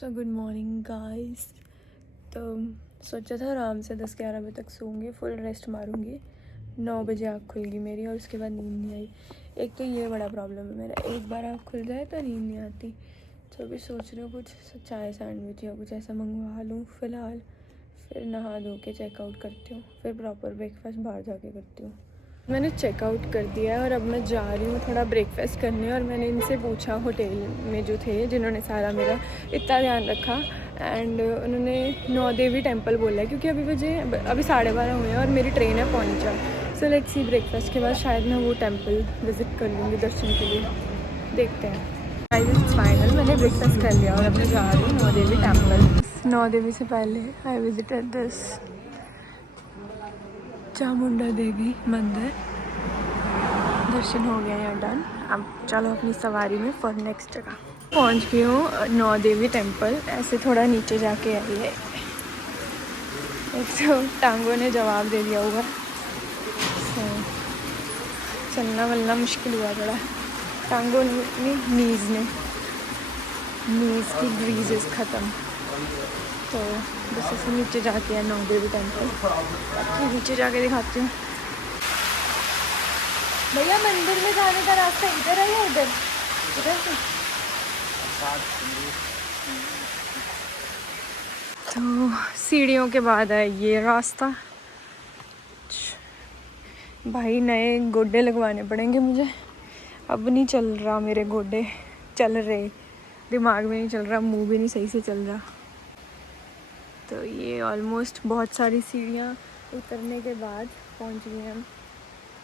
So good morning guys. तो सोचा था आराम से 10-11 बजे तक सोऊंगी, फुल रेस्ट मारूंगी, 9 बजे आँख खुलेगी मेरी और उसके बाद नींद नहीं आई। एक तो ये बड़ा प्रॉब्लम है मेरा, एक बार आँख खुल जाए तो नींद नहीं आती। तो अभी सोच रही हूँ कुछ चाय सैंडविच या कुछ ऐसा मंगवा लूँ फ़िलहाल, फिर नहा धो के चेकआउट करती हूँ, फिर प्रॉपर ब्रेकफास्ट बाहर जाके करती हूँ। मैंने चेकआउट कर दिया है और अब मैं जा रही हूँ थोड़ा ब्रेकफास्ट करने। और मैंने इनसे पूछा होटल में जो थे, जिन्होंने सारा मेरा इतना ध्यान रखा, एंड उन्होंने नौ देवी टेम्पल बोला है, क्योंकि अभी 12:30 हुए हैं और मेरी ट्रेन है 3:45। सो लेट्स सी, ब्रेकफास्ट के बाद शायद मैं वो टेम्पल विज़िट कर लूँगी दर्शन के लिए, देखते हैं। फाइनल मैंने ब्रेकफास्ट कर लिया और अब मैं जा रही हूँ नौ देवी टेम्पल। नौ देवी से पहले I visited this Chamunda Devi मंदिर, दर्शन हो गए हैं डन। अब चलो अपनी सवारी में फॉर नेक्स्ट जगह। पहुंच गई हूँ नौ देवी टेम्पल। ऐसे थोड़ा नीचे जाके आई है, एक तो टांगों ने जवाब दे दिया हुआ, चलना वलना मुश्किल हुआ थोड़ा। टांगों ने नीज़ की ग्रीजेस ख़त्म। तो बस ऐसे नीचे जाके है नौ देवी टेम्पल, नीचे जाके दिखाती हूँ। भैया मंदिर में जाने का रास्ता इधर है या उधर? इधर से। तो सीढ़ियों के बाद है ये रास्ता। भाई नए गोडे लगवाने पड़ेंगे मुझे, अब नहीं चल रहा मेरे गोडे, चल रहे, दिमाग में नहीं चल रहा, मुंह भी नहीं सही से चल रहा। तो ये ऑलमोस्ट बहुत सारी सीढ़ियाँ उतरने के बाद पहुँच गए हम।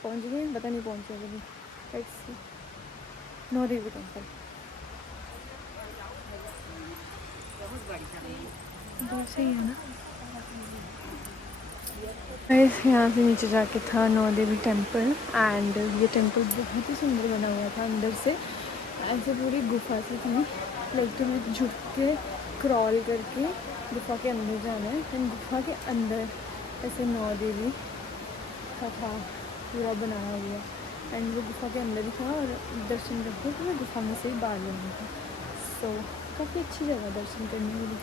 पता नहीं पहुँचे कभी। Let's see, now Devi temple बहुत सही है ना। यहाँ से नीचे जाके था नौ देवी टेम्पल, एंड ये टेम्पल बहुत ही सुंदर बना हुआ था अंदर से, ऐसे पूरी गुफा से थी। लाइक तुम्हें झुक के क्रॉल करके गुफा के अंदर जाना है, एंड गुफा के अंदर ऐसे नौ देवी का था पूरा बनाया हुआ, एंड वो गुफा के अंदर ही था और दर्शन करके तो मैं गुफा में से ही बाहर लेना था। सो काफ़ी अच्छी जगह दर्शन करने के लिए।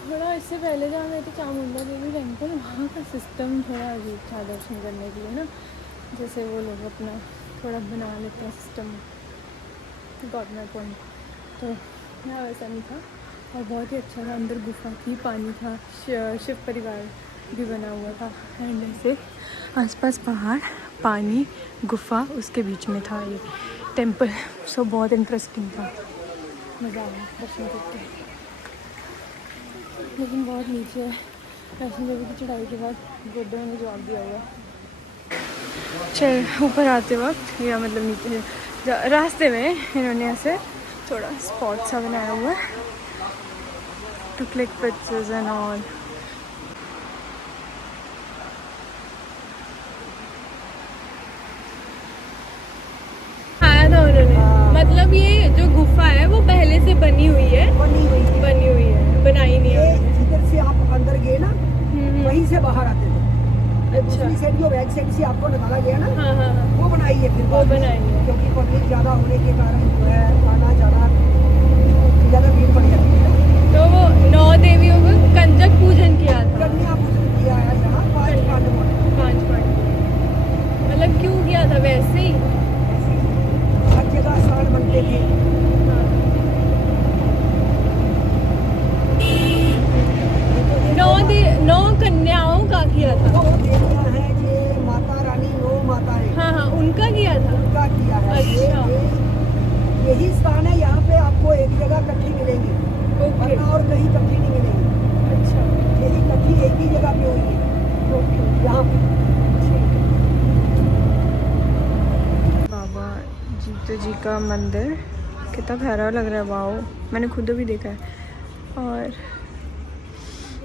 थोड़ा इससे पहले जहाँ गए थे चामुंडा देवी टेम्पल, वहाँ का सिस्टम थोड़ा अजीब था दर्शन करने के लिए ना, जैसे वो लोग अपना थोड़ा बना लेते हैं सिस्टम, गॉट माई पॉइंट। तो यहाँ वैसा नहीं था और बहुत ही अच्छा था। अंदर गुफा थी, पानी था, शिव परिवार भी बना हुआ था, एंड ऐसे आसपास पहाड़, पानी, गुफा, उसके बीच में था ये टेम्पल। सो बहुत इंटरेस्टिंग था, मज़ा आया दर्शन करके। लेकिन बहुत नीचे है, वैष्णो देवी की चढ़ाई के बाद गोड्डे ने जवाब दिया हुआ। चल ऊपर आते वक्त, या मतलब नीचे रास्ते में इन्होंने ऐसे थोड़ा स्पॉट सा बनाया हुआ है to click pictures and all. आया था उन्होंने, मतलब ये जो गुफा है वो पहले से बनी हुई है, बनाई नहीं है। इधर से आप अंदर गए ना, वहीं से बाहर आते थे। अच्छा, साइड जो बैक साइड से आपको निकाला गया ना, हाँ, वो बनाई है, फिर वो बनाई है, क्योंकि पब्लिक ज्यादा होने के कारण जो है आना जाना ज्यादा भीड़ पड़ जाती है। तो वो नौ देवियों को कंजक पूजन किया था, कन्या पूजन किया है यहाँ 5 पांडवों। मतलब क्यों किया था? वैसे ही हर जगह स्थान बनते थे। नौ कन्याओं का किया था। वो देवियाँ हैं ये माता रानी, 9 माताएं, हाँ, उनका किया था, उनका किया है। अच्छा, यही स्थान है, यहाँ पे आपको एक जगह इकट्ठी मिलेंगी, वरना और कहीं इकट्ठी नहीं मिलेंगी। अच्छा, यही इकट्ठी एक ही जगह पे होंगी, यहाँ पे। बाबा जीतो जी का मंदिर कितना प्यारा लग रहा है, वाओ, मैंने खुद भी देखा है। और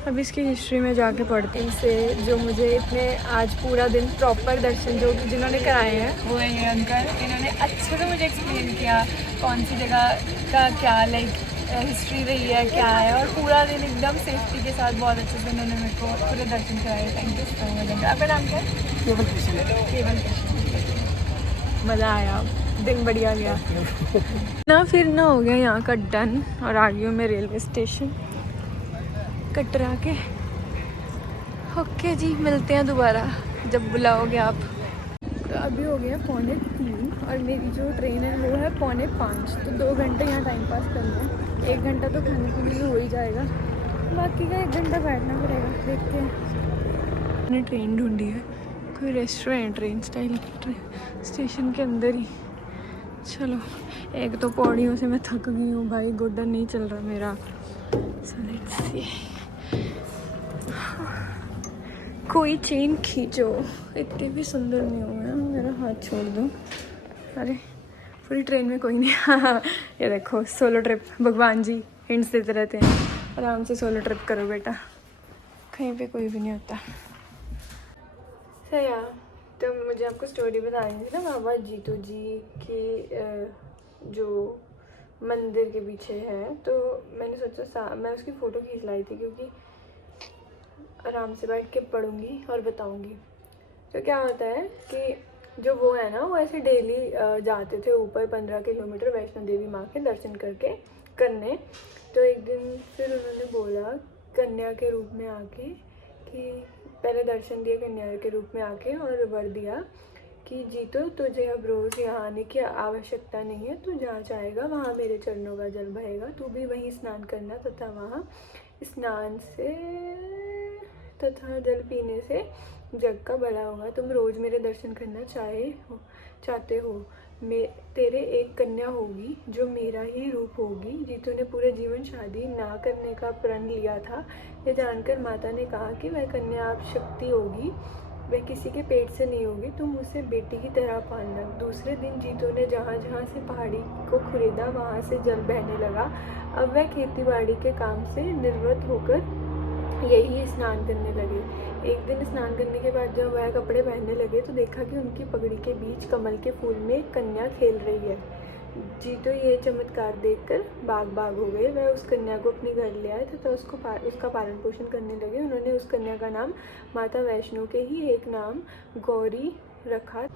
अब इसकी हिस्ट्री में जाके पढ़ती हूँ से, जो मुझे इतने आज पूरा दिन प्रॉपर दर्शन जो जिन्होंने कराए हैं वो है ये अंकल। इन्होंने अच्छे से मुझे एक्सप्लेन किया कौन सी जगह का क्या लाइक हिस्ट्री रही है, क्या है, और पूरा दिन एकदम सेफ्टी के साथ बहुत अच्छे से उन्होंने मेरे को पूरे दर्शन कराए। Thank you so much. आपका नाम क्या है? केवल कृष्ण। मज़ा आया दिन बढ़िया गया ना। फिर ना हो गया यहाँ का डन और आ गई हूँ मैं रेलवे स्टेशन कटरा के। ओके जी, मिलते हैं दोबारा जब बुलाओगे आप। तो अभी हो गया 4:45 और मेरी जो ट्रेन है वो है 4:45, तो 2 घंटे यहाँ टाइम पास करना है। 1 घंटा तो खाने पीने में हो ही जाएगा, बाकी का 1 घंटा बैठना पड़ेगा। देखते हैं। मैंने ट्रेन ढूंढी है, कोई रेस्टोरेंट ट्रेन स्टाइल स्टेशन के अंदर ही। चलो, एक तो पौड़ियों से मैं थक गई हूँ भाई, गोड्डा नहीं चल रहा मेरा। सो लेट्स सी, कोई चेन खींचो। इतने भी सुंदर नहीं हो गया, मेरा हाथ छोड़ दो। अरे पूरी ट्रेन में कोई नहीं। ये देखो, सोलो ट्रिप। भगवान जी हिंट्स देते रहते हैं, आराम से सोलो ट्रिप करो बेटा, कहीं पे कोई भी नहीं होता। सही यार, तो मुझे आपको स्टोरी बतानी थी ना बाबा जीतू जी की, जो मंदिर के पीछे है। तो मैंने सोचा मैं उसकी फ़ोटो खींच लाई थी, क्योंकि आराम से बैठ के पढ़ूंगी और बताऊंगी। तो क्या होता है कि जो वो है ना, वो ऐसे डेली जाते थे ऊपर 15 किलोमीटर वैष्णो देवी माँ के दर्शन करने। तो एक दिन फिर उन्होंने बोला कन्या के रूप में आके, कि पहले दर्शन दिए कन्या के रूप में आके, और वर दिया कि जीतो तुझे अब रोज़ यहाँ आने की आवश्यकता नहीं है, तू जहाँ चाहेगा वहाँ मेरे चरणों का जल बहेगा, तू भी वहीं स्नान करना तथा वहाँ स्नान से तथा जल पीने से जग का भला होगा। तुम रोज़ मेरे दर्शन करना चाहते हो। तेरे एक कन्या होगी जो मेरा ही रूप होगी। जीतू ने पूरे जीवन शादी ना करने का प्रण लिया था। ये जानकर माता ने कहा कि वह कन्या आप शक्ति होगी, वह किसी के पेट से नहीं होगी, तुम उसे बेटी की तरह पालना। दूसरे दिन जीतू ने जहाँ जहाँ से पहाड़ी को खुरेदा वहाँ से जल बहने लगा। अब वह खेती बाड़ी के काम से निवृत्त होकर यही स्नान करने लगे। एक दिन स्नान करने के बाद जब वह कपड़े पहनने लगे तो देखा कि उनकी पगड़ी के बीच कमल के फूल में एक कन्या खेल रही है। जीतू ये चमत्कार देखकर बाग हो गए। वह उस कन्या को अपने घर ले आए तथा उसका पालन पोषण करने लगे। उन्होंने उस कन्या का नाम माता वैष्णो के ही एक नाम गौरी रखा।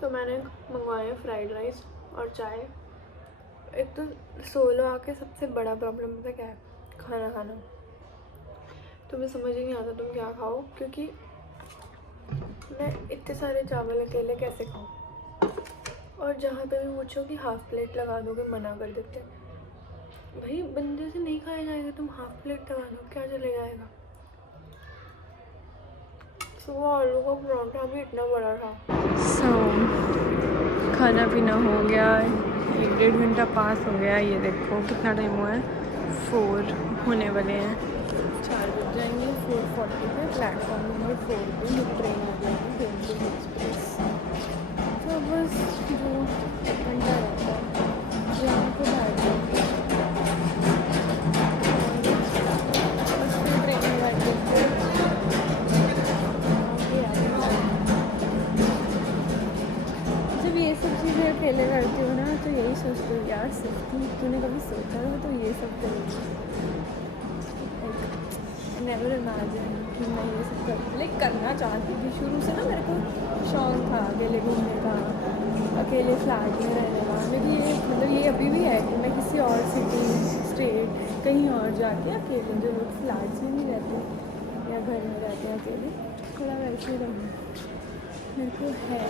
तो मैंने मंगवाया फ्राइड राइस और चाय। एक तो सोलो आके सबसे बड़ा प्रॉब्लम पता क्या है? खाना। तुम्हें समझ ही नहीं आता तुम क्या खाओ, क्योंकि मैं इतने सारे चावल अकेले कैसे खाऊं। और जहाँ पे भी पूछो कि हाफ़ प्लेट लगा दोगे, मना कर देते हैं। भाई बंदे से नहीं खाया जाएगा, तुम हाफ़ प्लेट लगा दो, क्या चले जाएगा। सुबह आलू का पराठा भी इतना बड़ा था। खाना पीना हो गया, 1-1.5 घंटा पास हो गया। ये देखो कितना टाइम हुआ है, 4 होने वाले हैं। 4 बज जाएंगे। 4:40 पे प्लेटफॉर्म नंबर 4 पे मेरी ट्रेन आ जाएगी दिल्ली एक्सप्रेस। तो बस जो 1 घंटा रहता है यहाँ को बैठ जाएंगे, बस फिर ट्रेन में बैठ के जब ये सब चीज़ें अकेले करती हो ना, तो यही सोचती हूँ यार, सिर्फ तूने कभी सोचा हो तो ये सब करेगी। नेवर इमेजिन कि मैं ये सब करना चाहती थी शुरू से ना। मेरे को शौक था अकेले घूमने का, अकेले फ्लैट में रहने का। मेरी ये मतलब ये अभी भी है कि मैं किसी और सिटी स्टेट कहीं और जाके अकेले, जो लोग फ्लैट्स में नहीं रहते या घर में रहते हैं अकेले, थोड़ा वैसे ही रहूँ मेरे को है।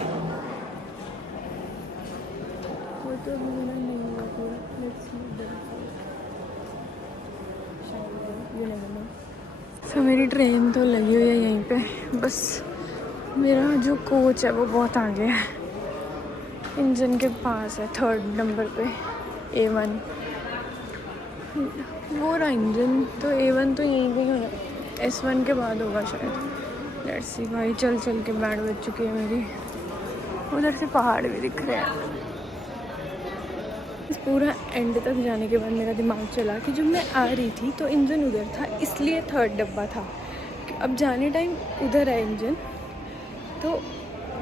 वो तो अभी मेरा नहीं हुआ पूरा। लेट्स शायद ये नहीं। तो मेरी ट्रेन तो लगी हुई है यहीं पे, बस मेरा जो कोच है वो बहुत आगे है, इंजन के पास है, 3rd नंबर पे A1। वो रहा इंजन, तो A1 तो यहीं पे होना, S1 के बाद होगा शायद। लेट्स सी भाई, चल के बैंड बज चुकी है मेरी। उधर से पहाड़ भी दिख रहे हैं। इस पूरा एंड तक जाने के बाद मेरा दिमाग चला कि जब मैं आ रही थी तो इंजन उधर था, इसलिए 3rd डब्बा था। अब जाने टाइम उधर है इंजन, तो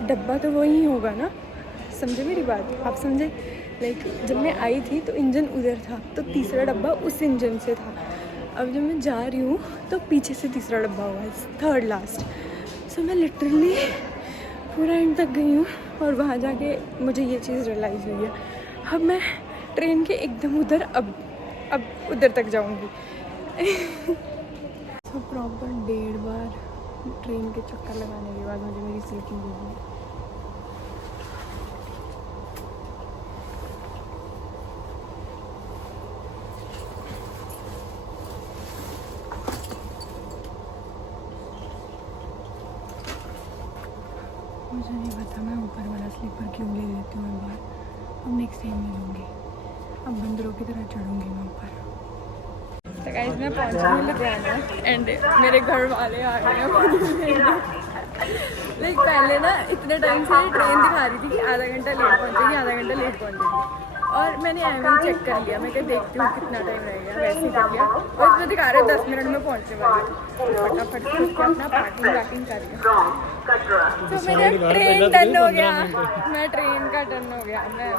डब्बा तो वही होगा ना। समझे मेरी बात? आप समझे? लाइक जब मैं आई थी तो इंजन उधर था, तो तीसरा डब्बा उस इंजन से था। अब जब मैं जा रही हूँ तो पीछे से तीसरा डब्बा हुआ है, 3rd लास्ट। सो मैं लिटरली पूरा एंड तक गई हूँ और वहाँ जाके मुझे ये चीज़ रियलाइज़ हुई है, अब मैं ट्रेन के एकदम उधर अब उधर तक जाऊँगी। तो प्रॉपर 1.5 बार ट्रेन के चक्कर लगाने के बाद मुझे मेरी सीट मिली। मुझे नहीं पता मैं ऊपर वाला स्लीपर क्यों ले लेती हूँ बार, अब नेक्स्ट टाइम नहीं लूँगी, अब बंदरों की तरह चढ़ूँगी मैं ऊपर। तो गाइस मैं पहुँच गई लुधियाना एंड मेरे घर वाले आ गए हैं। लाइक पहले ना इतने टाइम से ट्रेन दिखा रही थी कि आधा घंटा लेट पहुँचेगी, आधा घंटा लेट पहुँचेगी, और मैंने ऐसे चेक कर लिया, मैं क्या देखती हूँ कितना टाइम रहेगा, वैसे ही कर लिया और इसमें दिखा रहे 10 मिनट में पहुँचने वाले। तो फटाफट से अपना पैकिंग कर लिया। तो मेरा ट्रेन डन हो गया, मैं ट्रेन का डन हो गया, मैं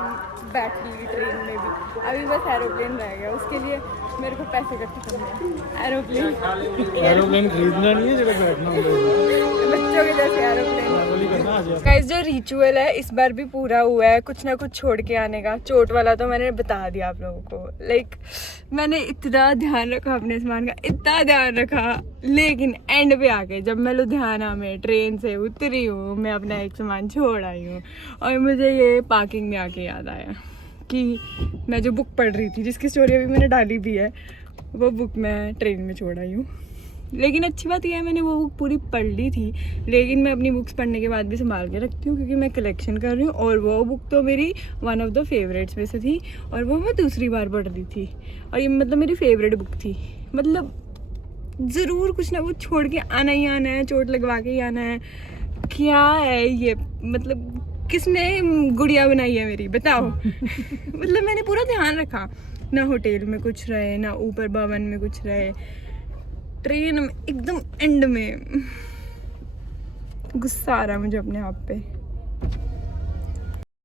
बैठ ली ट्रेन में भी। अभी बस एरोप्लेन रह गया, उसके लिए मेरे को पैसे इकट्ठे करने हैं। एरोप्लेन खरीदना नहीं है, जगह बैठना होगा बच्चों के जैसे एरोप्लेन। गाइस जो रिचुअल है इस बार भी पूरा हुआ है, कुछ ना कुछ छोड़ के आने का। चोट वाला तो मैंने बता दिया आप लोगों को, लाइक मैंने इतना ध्यान रखा अपने सामान का, इतना ध्यान रखा, लेकिन एंड पे आके जब मैं लुधियाना में ट्रेन से उतरी हूँ, मैं अपना एक सामान छोड़ आई हूँ और मुझे ये पार्किंग में आके याद आया कि मैं जो बुक पढ़ रही थी, जिसकी स्टोरी अभी मैंने डाली भी है, वो बुक मैं ट्रेन में छोड़ आई हूँ। लेकिन अच्छी बात यह है मैंने वो बुक पूरी पढ़ ली थी, लेकिन मैं अपनी बुक्स पढ़ने के बाद भी संभाल के रखती हूँ क्योंकि मैं कलेक्शन कर रही हूँ, और वो बुक तो मेरी वन ऑफ द फेवरेट्स में से थी और वो मैं दूसरी बार पढ़ रही थी और ये मतलब मेरी फेवरेट बुक थी। मतलब ज़रूर कुछ ना कुछ छोड़ के आना ही आना है, चोट लगवा के ही आना है। क्या है ये, मतलब किसने गुड़िया बनाई है मेरी, बताओ। मतलब मैंने पूरा ध्यान रखा, ना होटल में कुछ रहे, ना ऊपर भवन में कुछ रहे, ट्रेन में एकदम एंड में। गुस्सा आ रहा है मुझे अपने आप पे।